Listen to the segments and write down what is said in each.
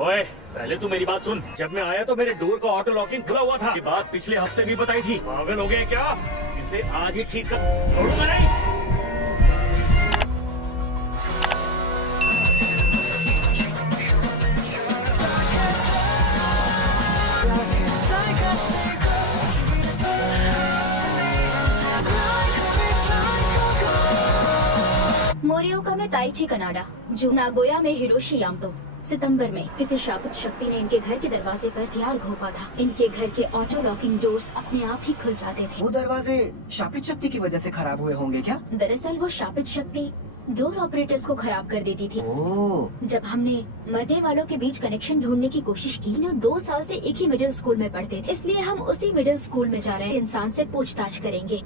ओए, पहले तू मेरी बात सुन। जब मैं आया तो मेरे डोर का ऑटो लॉकिंग खुला हुआ था। ये बात पिछले हफ्ते भी बताई थी। पागल हो गए क्या? इसे आज ही ठीक कर, छोड़ूंगा नहीं। मोरियोका में ताइची कनाडा, जो नागोया में हिरोशी यामतो। सितंबर में किसी शापित शक्ति ने इनके घर के दरवाजे पर हथियार घोंपा था। इनके घर के ऑटो लॉकिंग डोर्स अपने आप ही खुल जाते थे। वो दरवाजे शापित शक्ति की वजह से खराब हुए होंगे क्या? दरअसल वो शापित शक्ति डोर ऑपरेटर्स को खराब कर देती थी। ओह, जब हमने मरने वालों के बीच कनेक्शन ढूंढने की कोशिश की, ना 2 साल से एक ही मिडिल स्कूल में पढ़ते थे, इसलिए हम उसी मिडिल स्कूल में जा रहे इंसान से पूछताछ करेंगे।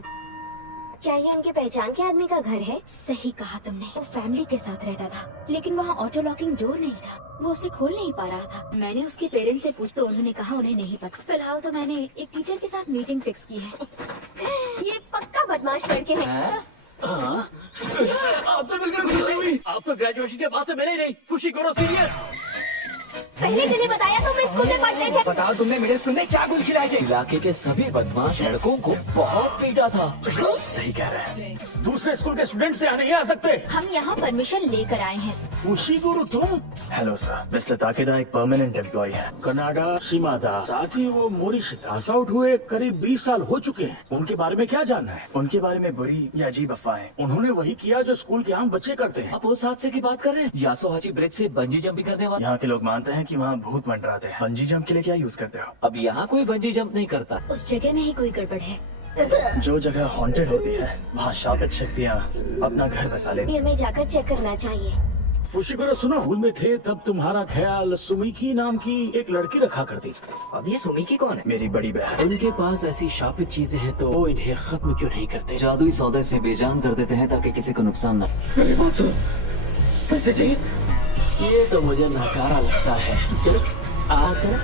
क्या ये उनके पहचान के आदमी का घर है? सही कहा तुमने। वो फैमिली के साथ रहता था, लेकिन वहाँ ऑटो लॉकिंग डोर नहीं था। वो उसे खोल नहीं पा रहा था। मैंने उसके पेरेंट्स से पूछा तो उन्होंने कहा उन्हें नहीं पता। फिलहाल तो मैंने एक टीचर के साथ मीटिंग फिक्स की है। ये पक्का बदमाश लड़के हैं। आपसे मिलकर खुशी हुई। आप तो ग्रेजुएशन के बाद से मिले ही नहीं। फुशिकोरो सीनियर। पहले तूने बताया तुम इस स्कूल में पढ़ते थे। बताओ तुमने मिडिल स्कूल में क्या गुल खिलाए थे? इलाके के सभी बदमाश लड़कों को बहुत पीटा था। सही कह रहे हैं। दूसरे स्कूल के स्टूडेंट से यहाँ नहीं आ सकते। हम यहाँ परमिशन लेकर आए हैं। फुशिगुरु तुम? हेलो सर, मिस्टर ताकेदा एक परमानेंट एम्प्लॉय है। कनाडा शिमादा, साथ ही वो मॉरिशस आउट हुए करीब 20 साल हो चुके हैं। उनके बारे में क्या जानना है? उनके बारे में बुरी या अजीब अफवाहें। उन्होंने वही किया जो स्कूल के आम बच्चे करते हैं। आप उस हादसे की बात कर रहे हैं? यासोहाची ब्रिज से बंजी जंपिंग करने वाले। यहाँ के लोग मानते हैं कि वहाँ भूत मंडराते हैं। बंजी जंप के लिए क्या यूज करते हो? अब यहाँ कोई बंजी जंप नहीं करता। उस जगह में ही कोई गड़बड़ है। जो जगह हॉन्टेड होती है वहाँ शापित शक्तियाँ अपना घर बसा लेती। ये हमें जाकर चेक करना चाहिए। फुशिगुरु सुनो, स्कूल में थे तब तुम्हारा ख्याल सुमिकी नाम की एक लड़की रखा करती थी। अब ये सुमिकी कौन है? मेरी बड़ी बहन। उनके पास ऐसी शापित चीजें हैं तो वो इन्हें खत्म क्यों नहीं करते? जादुई सौदे से बेजान कर देते हैं ताकि किसी को नुकसान न। मेरी बात सुनो, पैसे चाहिए? ये तो मुझे नकारा लगता है। चलो आकर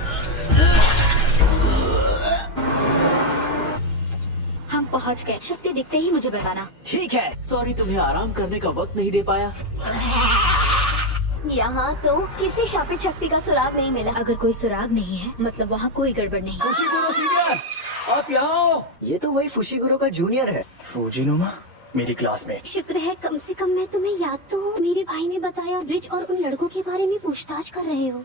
हम पहुँच गए। शक्ति दिखते ही मुझे बताना। ठीक है। सॉरी, तुम्हें आराम करने का वक्त नहीं दे पाया। यहाँ तो किसी शापित शक्ति का सुराग नहीं मिला। अगर कोई सुराग नहीं है मतलब वहाँ कोई गड़बड़ नहीं। फुशिगुरु सीनियर, आप यहाँ आओ। ये तो वही फुशिगुरु का जूनियर है। फूजिनुमा मेरी क्लास में। शुक्र है कम से कम मैं तुम्हें याद तो हूँ। मेरे भाई ने बताया ब्रिज और उन लड़कों के बारे में पूछताछ कर रहे हो।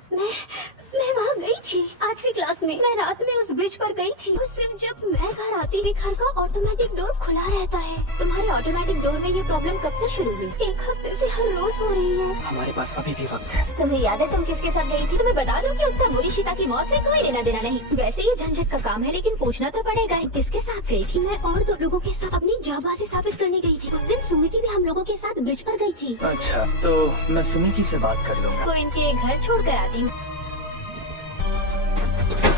मैं वहाँ गई थी 8वीं क्लास में। मैं रात में उस ब्रिज पर गई थी और सिर्फ जब मैं घर आती मेरे घर का ऑटोमेटिक डोर खुला रहता है। तुम्हारे ऑटोमेटिक डोर में ये प्रॉब्लम कब से शुरू हुई? 1 हफ्ते से हर रोज हो रही है। हमारे पास अभी भी वक्त है। तुम्हें याद है तुम किसके साथ गई थी? तुम्हें बता दूं कि उसका मोरिशिता की मौत से कोई लेना देना नहीं। वैसे ये झंझट का काम है, लेकिन पूछना तो पड़ेगा ही। किसके साथ गई थी? मैं और 2 लोगों के साथ अपनी जाबाजी साबित करने गई थी। उस दिन सुमिकी भी हम लोगों के साथ ब्रिज पर गई थी। अच्छा, तो मैं सुमिकी से बात कर लूंगा। तो इनके घर छोड़ कर आती हूँ।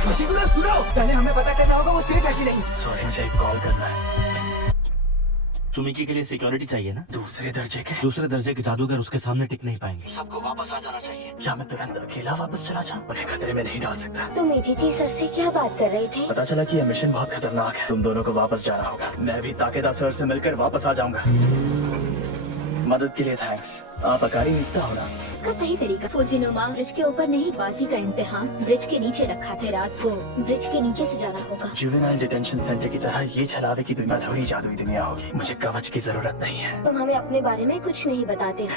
फुशिगुरु सुनो, पहले हमें पता करना होगा वो सेफ है कि नहीं। सॉरी, मुझे एक कॉल करना है। सुमिकी के लिए सिक्योरिटी चाहिए ना? दूसरे दर्जे के। दूसरे दर्जे के जादूगर उसके सामने टिक नहीं पाएंगे। सबको वापस आ जाना चाहिए। क्या मैं तुरंत अकेला वापस चला जाऊँ? उन्हें खतरे में नहीं डाल सकता। तुम एजीजी सर से क्या बात कर रहे थे? पता चला कि यह मिशन बहुत खतरनाक है। तुम दोनों को वापस जाना होगा। मैं भी ताकेदा सर से मिलकर वापस आ जाऊंगा। मदद के लिए थैंक्स। आप अकारी निकता हो ना? इसका सही तरीका फुजिनुमा ब्रिज के ऊपर नहीं, बाजी का इम्तिहान ब्रिज के नीचे रखा थे। रात को ब्रिज के नीचे से जाना होगा। जुवेनाइल डिटेंशन सेंटर की तरह ये छलावे की दुनिया थोड़ी जादुई दुनिया होगी। मुझे कवच की जरूरत नहीं है। तुम हमें अपने बारे में कुछ नहीं बताते।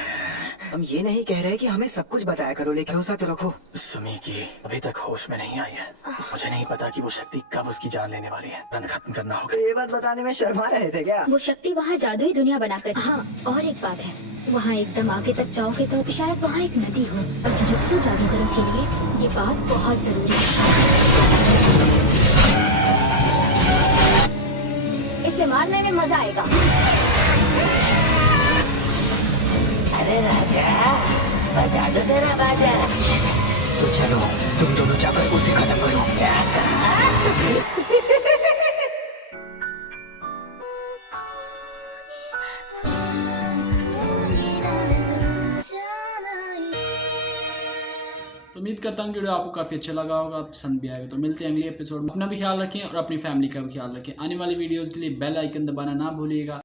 हम ये नहीं कह रहे कि हमें सब कुछ बताया करो, लेकिन भरोसा तो रखो। सुमिकी अभी तक होश में नहीं आई है। मुझे नहीं पता कि वो शक्ति कब उसकी जान लेने वाली है। तुरंत खत्म करना होगा। ये बात बताने में शर्मा रहे थे क्या? वो शक्ति वहाँ जादुई दुनिया बनाकर। हाँ, और एक बात है, वहाँ एकदम आगे तक जाओगे तो शायद वहाँ एक नदी हो। और जुजुत्सु जादूगरों के लिए ये बात बहुत जरूरी है। इसे मारने में मजा आएगा। अरे राजा, बजा दो तेरा बाजा। तो चलो तुम दोनों जाकर उसे खत्म करो। क्या कहा? तो उम्मीद करता हूँ वीडियो आपको काफ़ी अच्छा लगा होगा, पसंद भी आएगा। तो मिलते हैं अगले एपिसोड में। अपना भी ख्याल रखें और अपनी फैमिली का भी ख्याल रखें। आने वाली वीडियोज़ के लिए बेल आइकन दबाना ना भूलिएगा।